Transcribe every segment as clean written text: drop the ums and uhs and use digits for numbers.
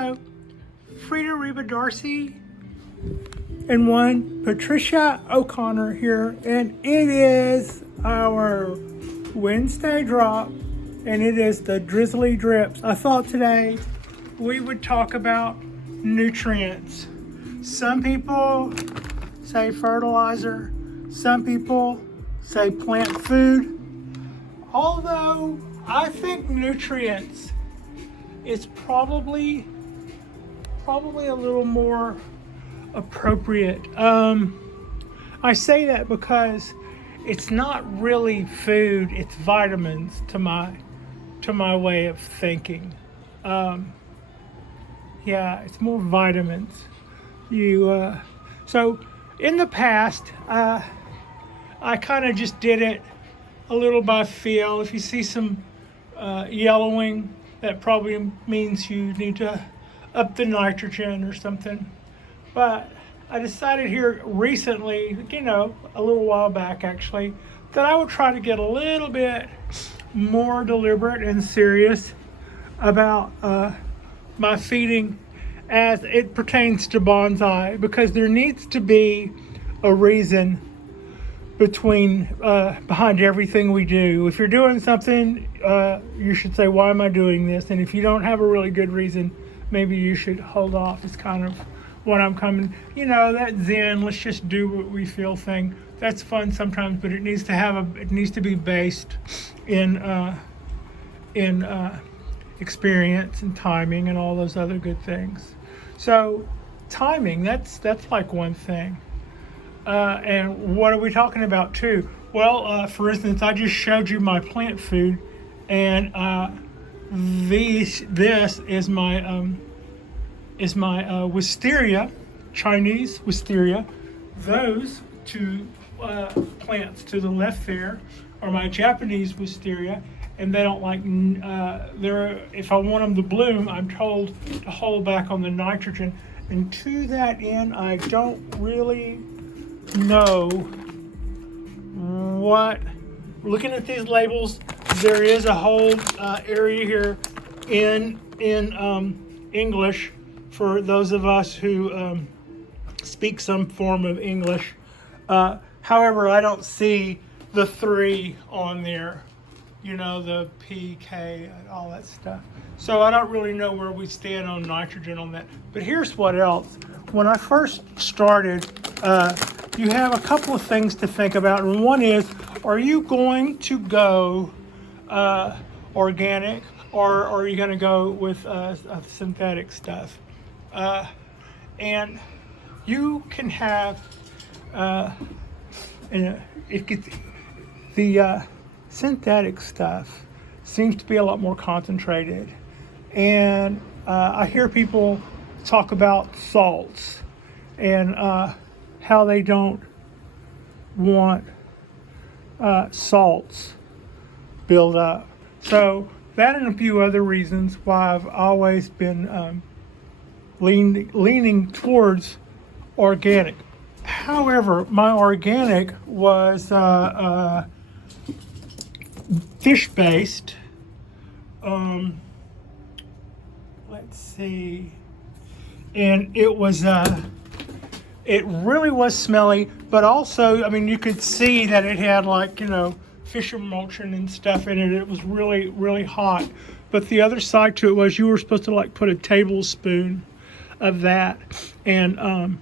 Hello, Frida Reba Darcy and one Patricia O'Connor here, and it is our Wednesday drop, and it is the Drizzly Drips. I thought today we would talk about nutrients. Some people say fertilizer, some people say plant food, although I think nutrients is probably a little more appropriate. I say that because it's not really food, it's vitamins to my way of thinking. Yeah, it's more vitamins. So in the past, I kind of just did it a little by feel. If you see some yellowing, that probably means you need to up the nitrogen or something. But I decided here recently, a little while back actually, that I would try to get a little bit more deliberate and serious about my feeding as it pertains to bonsai, because there needs to be a reason behind everything we do. If you're doing something, you should say, why am I doing this? And if you don't have a really good reason, maybe you should hold off. It's kind of what I'm coming, that Zen, let's just do what we feel thing. That's fun sometimes, but it needs to be based in experience and timing and all those other good things. So timing, that's like one thing. And what are we talking about too? Well, for instance, I just showed you my plant food, and this is my wisteria, Chinese wisteria. Those two plants to the left there are my Japanese wisteria, and they don't like. If I want them to bloom, I'm told to hold back on the nitrogen. And to that end, I don't really know what. Looking at these labels, there is a whole area here in English for those of us who speak some form of English. However, I don't see the 3 on there, the P, K, and all that stuff. So I don't really know where we stand on nitrogen on that. But here's what else. When I first started, you have a couple of things to think about. And one is, are you going to go organic, or are you going to go with synthetic stuff? And you can have, the synthetic stuff seems to be a lot more concentrated. And I hear people talk about salts and how they don't want salts build up. So that and a few other reasons why I've always been leaning towards organic. However, my organic was fish-based. Let's see. And it was, it really was smelly, but also, you could see that it had fish emulsion and stuff in it. It was really, really hot. But the other side to it was you were supposed to put a tablespoon of that. And,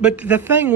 but the thing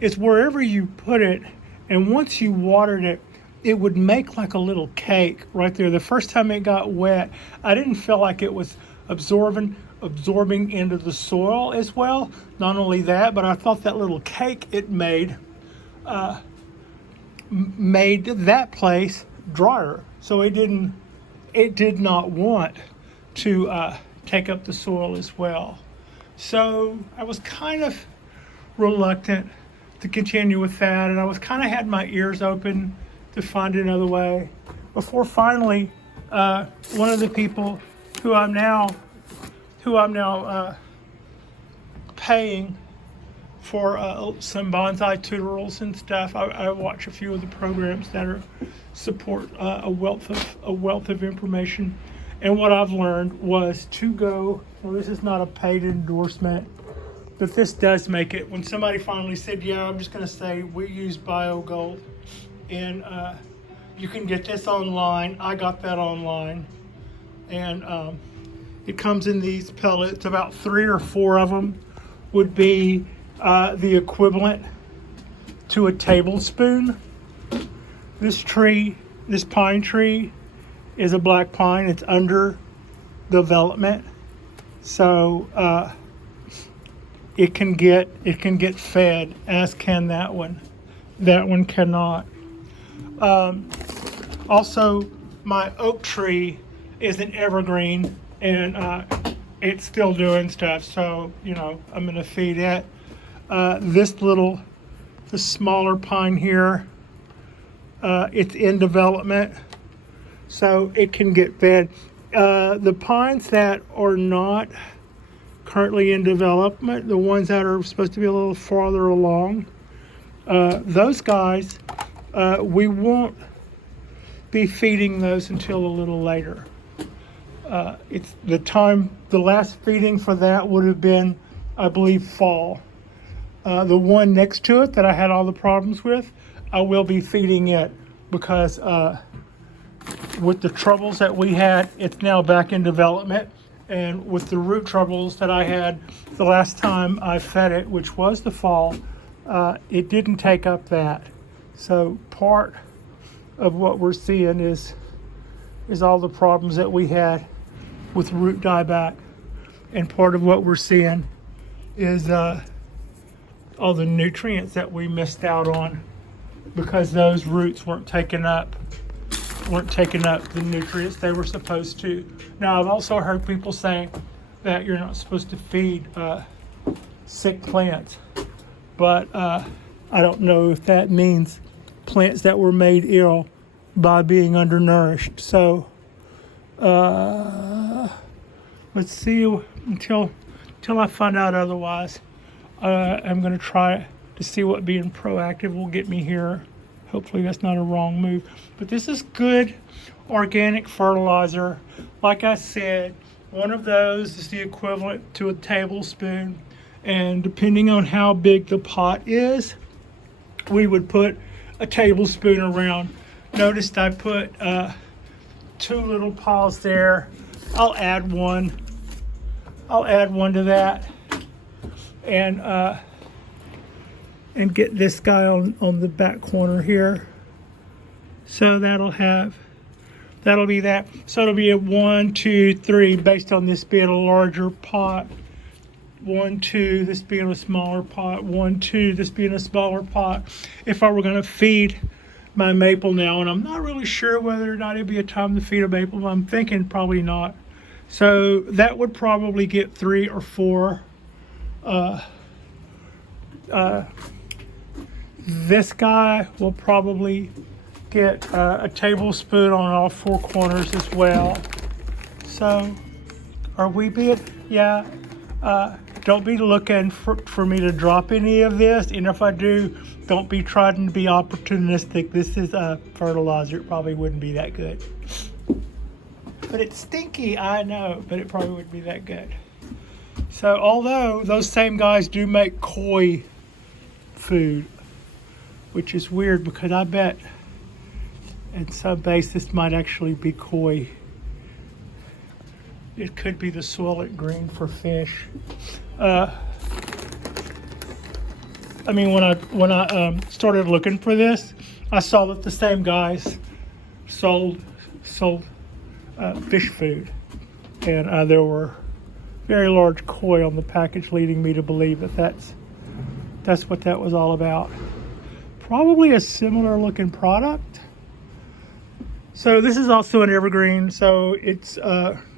is wherever you put it, and once you watered it, it would make like a little cake right there. The first time it got wet, I didn't feel like it was absorbing into the soil as well. Not only that, but I thought that little cake it made that place drier. So it did not want to take up the soil as well. So I was kind of reluctant to continue with that, and I was kind of had my ears open to find another way before finally one of the people who I'm now paying for some bonsai tutorials and stuff. I watch a few of the programs that support a wealth of information, And what I've learned was to go, well, this is not a paid endorsement, but this does make it. When somebody finally said, yeah, I'm just going to say we use BioGold, and you can get this online. I got that online. And it comes in these pellets. About 3 or 4 of them would be the equivalent to a tablespoon. This pine tree is a black pine. It's under development, so it can get fed, as can that one. That one cannot. Also, my oak tree is an evergreen, and it's still doing stuff. So I'm gonna feed it. The smaller pine here, it's in development, so it can get fed. The pines that are not currently in development, the ones that are supposed to be a little farther along, those guys, we won't be feeding those until a little later. It's the last feeding for that would have been, I believe, fall. The one next to it that I had all the problems with, I will be feeding it because with the troubles that we had, it's now back in development. And with the root troubles that I had the last time I fed it, which was the fall, it didn't take up that. So part of what we're seeing is all the problems that we had with root dieback. And part of what we're seeing is all the nutrients that we missed out on because those roots weren't taking up the nutrients they were supposed to. Now, I've also heard people saying that you're not supposed to feed sick plants, but I don't know if that means plants that were made ill by being undernourished. So let's see until I find out otherwise. I'm going to try to see what being proactive will get me here. Hopefully that's not a wrong move. But this is good organic fertilizer. Like I said, one of those is the equivalent to a tablespoon. And depending on how big the pot is, we would put a tablespoon around. Noticed I put 2 little piles there. I'll add one to that. And get this guy on the back corner here. So that'll be that. So it'll be a 1, 2, 3 based on this being a larger pot. 1, 2, this being a smaller pot. 1, 2, this being a smaller pot. If I were going to feed my maple now, and I'm not really sure whether or not it'd be a time to feed a maple, but I'm thinking probably not. So that would probably get 3 or 4. This guy will probably get a tablespoon on all 4 corners as well. So, are we being? Yeah. Don't be looking for me to drop any of this, and if I do, don't be trying to be opportunistic. This is a fertilizer. It probably wouldn't be that good. But it's stinky, I know, but it probably wouldn't be that good. So, although those same guys do make koi food, which is weird because I bet in some base this might actually be koi. It could be the soylent green for fish. I mean, when I started looking for this, I saw that the same guys sold fish food, and there were very large koi on the package, leading me to believe that that's what that was all about. Probably a similar looking product. So this is also an evergreen, so it's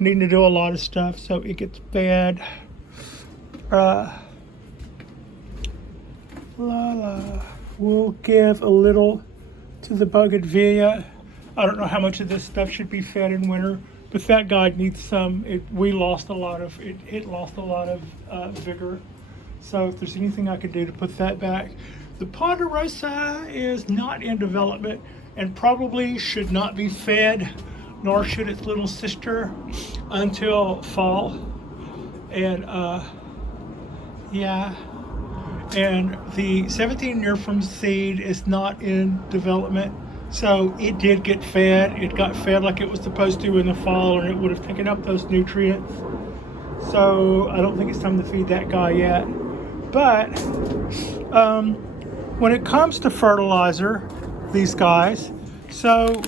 needing to do a lot of stuff, so it gets fed. We'll give a little to the bougainvillea. I don't know how much of this stuff should be fed in winter, but that guy needs some. It lost a lot of vigor. So if there's anything I could do to put that back. The ponderosa is not in development and probably should not be fed nor should its little sister until fall. And yeah, and the 17 year from seed is not in development. So it did get fed. It got fed like it was supposed to in the fall, and it would have taken up those nutrients. So I don't think it's time to feed that guy yet. But when it comes to fertilizer, these guys, so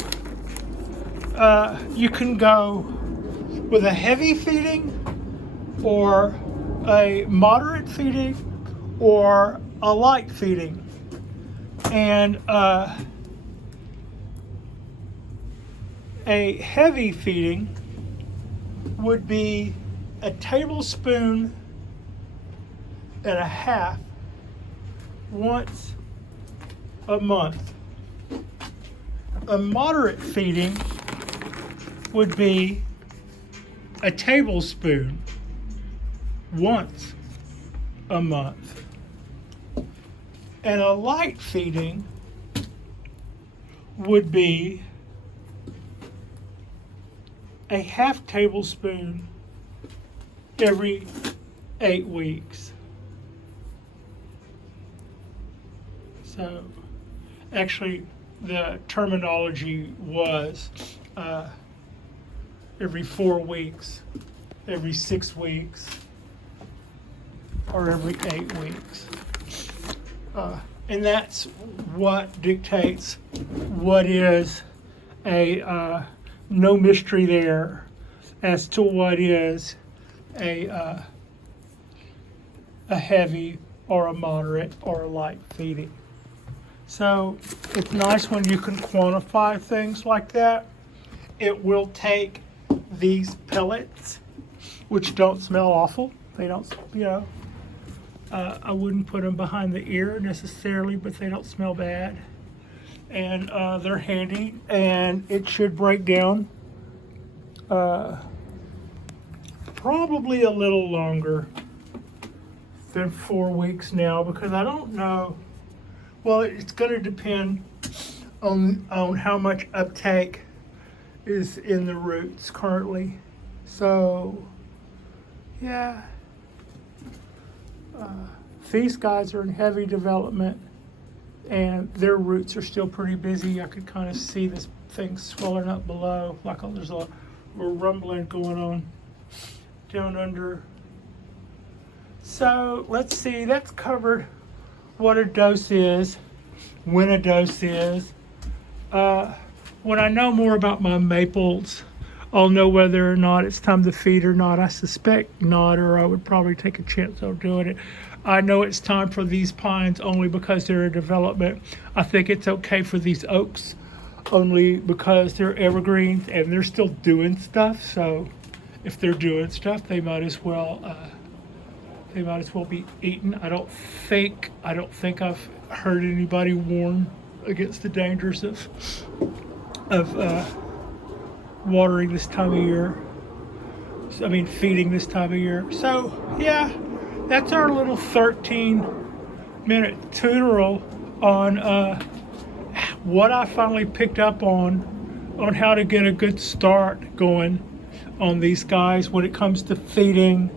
you can go with a heavy feeding or a moderate feeding or a light feeding. And a heavy feeding would be a tablespoon and a half once a month. A moderate feeding would be a tablespoon once a month. And a light feeding would be a half tablespoon every 8 weeks. So actually the terminology was every 4 weeks, every 6 weeks, or every 8 weeks. And that's what dictates what is a no mystery there as to what is a heavy or a moderate or a light feeding. So it's nice when you can quantify things like that. It will take these pellets, which don't smell awful. They don't, I wouldn't put them behind the ear necessarily, but they don't smell bad. And they're handy, and it should break down probably a little longer than 4 weeks now, because I don't know. Well, it's going to depend on how much uptake is in the roots currently. So, yeah. These guys are in heavy development, and their roots are still pretty busy. I could kind of see this thing swelling up below, like there's a little rumbling going on down under. So let's see, that's covered what a dose is, when a dose is. When I know more about my maples, I'll know whether or not it's time to feed or not. I suspect not, or I would probably take a chance on doing it. I know it's time for these pines only because they're in development. I think it's okay for these oaks only because they're evergreens and they're still doing stuff. So if they're doing stuff, they might as well be eaten. I don't think I've heard anybody warn against the dangers of watering this time of year. I mean, feeding this time of year. So yeah, that's our little 13-minute tutorial on what I finally picked up on how to get a good start going on these guys when it comes to feeding.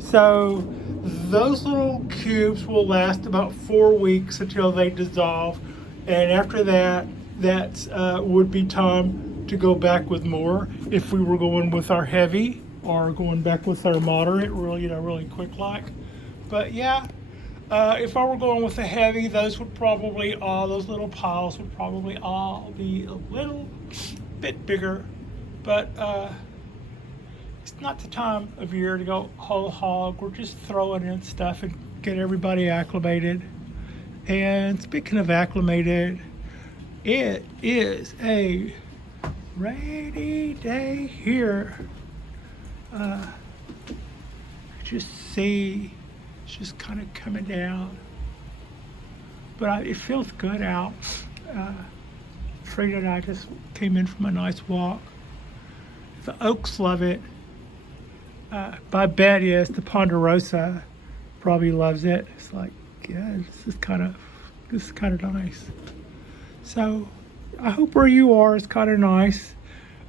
So those little cubes will last about 4 weeks until they dissolve, and after that, would be time to go back with more if we were going with our heavy or going back with our moderate, really quick like. But yeah, if I were going with a heavy, those little piles would probably all be a little bit bigger. But it's not the time of year to go whole hog. We're just throwing in stuff and get everybody acclimated. And speaking of acclimated, it is a rainy day here. Just see it's just kind of coming down, but it feels good out. Frida and I just came in from a nice walk. The oaks love it. My bet is the ponderosa probably loves it. It's like, yeah, this is kind of nice. So I hope where you are is kind of nice.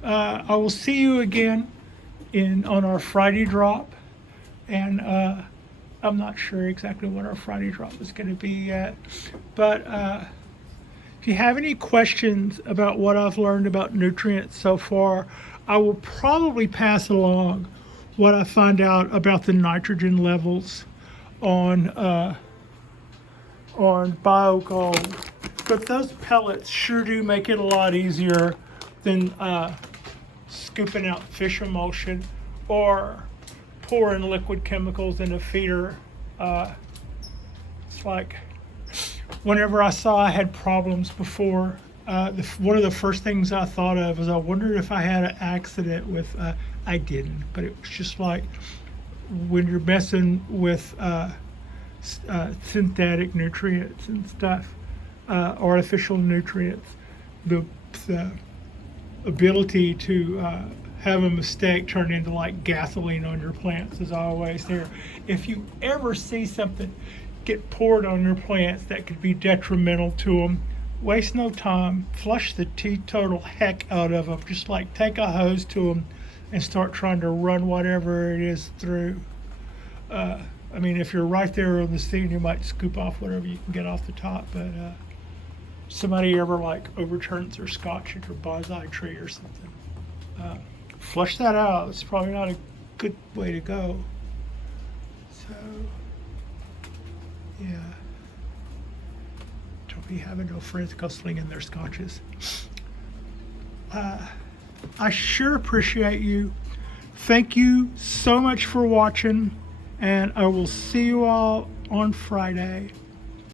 I will see you again on our Friday drop, and I'm not sure exactly what our Friday drop is going to be yet, but if you have any questions about what I've learned about nutrients so far, I will probably pass along what I find out about the nitrogen levels on BioGold. But those pellets sure do make it a lot easier than scooping out fish emulsion or pouring liquid chemicals in a feeder. It's like whenever I saw I had problems before, one of the first things I thought of was I wondered if I had an accident with, I didn't, but it was just like when you're messing with synthetic nutrients and stuff, artificial nutrients, the ability to have a mistake turn into like gasoline on your plants is always there. If you ever see something get poured on your plants that could be detrimental to them, waste no time, flush the teetotal heck out of them. Just like take a hose to them and start trying to run whatever it is through. I mean, if you're right there on the scene, you might scoop off whatever you can get off the top, but somebody ever like overturns their scotch at your bonsai tree or something, flush that out. It's probably not a good way to go. So, yeah. Don't be having no friends go slinging their scotches. I sure appreciate you. Thank you so much for watching, and I will see you all on Friday.